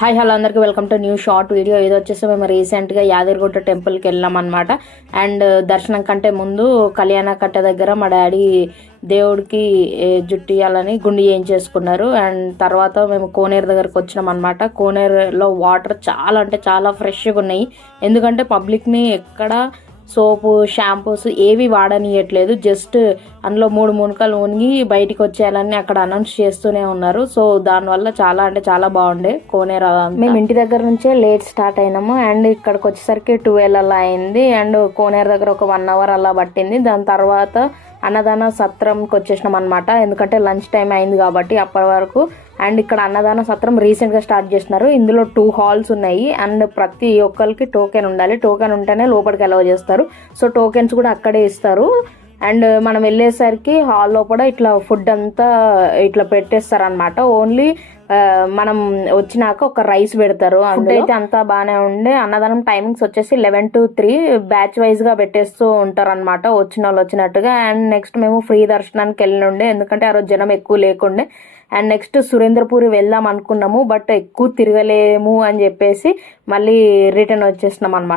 Hi hello అందరికీ welcome to new short video. ఇది వచ్చేసి మేము రీసెంట్గా యాదగిరిగుట్ట టెంపుల్కి వెళ్ళాం అనమాట. అండ్ దర్శనం కంటే ముందు కళ్యాణ కట్ట దగ్గర మా డాడీ దేవుడికి జుట్టు ఇవ్వాలని గుండు చేయించేసుకున్నారు. అండ్ తర్వాత మేము కోనేరు దగ్గరకు వచ్చినాం అనమాట. కోనేరులో వాటర్ చాలా అంటే చాలా ఫ్రెష్గా ఉన్నాయి. ఎందుకంటే పబ్లిక్ని ఎక్కడ సోపు షాంపూస్ ఏవి వాడనియట్లేదు. జస్ట్ అందులో 3 మునకలు మునిగి బయటికి వచ్చేయాలని అక్కడ అనౌన్స్ చేస్తూనే ఉన్నారు. సో దానివల్ల చాలా అంటే చాలా బాగుండే కోనేరు. మేము ఇంటి దగ్గర నుంచే లేట్ స్టార్ట్ అయినాము. అండ్ ఇక్కడికి వచ్చేసరికి 12 అలా అయింది. అండ్ కోనేరు దగ్గర ఒక 1 అవర్ అలా పట్టింది. దాని తర్వాత అన్నదాన సత్రంకి వచ్చేసినాం అనమాట. ఎందుకంటే లంచ్ టైం అయింది కాబట్టి అప్పటి వరకు. అండ్ ఇక్కడ అన్నదాన సత్రం రీసెంట్గా స్టార్ట్ చేసినారు. ఇందులో 2 హాల్స్ ఉన్నాయి. అండ్ ప్రతి ఒక్కరికి టోకెన్ ఉండాలి. టోకెన్ ఉంటేనే లోపలికి అలౌ చేస్తారు. సో టోకెన్స్ కూడా అక్కడే ఇస్తారు. అండ్ మనం వెళ్ళేసరికి హాల్ లోపల ఇట్లా ఫుడ్ అంతా ఇట్లా పెట్టేస్తారు అనమాట. ఓన్లీ మనం వచ్చినాక ఒక రైస్ పెడతారు. ఫుడ్ అయితే అంతా బాగానే ఉండే. అన్నదానం టైమింగ్స్ వచ్చేసి 11 to 3 బ్యాచ్ వైజ్ గా పెట్టేస్తూ ఉంటారు అనమాట, వచ్చిన వాళ్ళు వచ్చినట్టుగా. అండ్ నెక్స్ట్ మేము ఫ్రీ దర్శనానికి వెళ్ళిండే, ఎందుకంటే ఆ రోజు జనం ఎక్కువ లేకుండే. అండ్ నెక్స్ట్ సురేంద్రపూరి వెళ్దాం అనుకున్నాము, బట్ ఎక్కువ తిరగలేము అని చెప్పేసి మళ్ళీ రిటర్న్ వచ్చేసినాం అనమాట.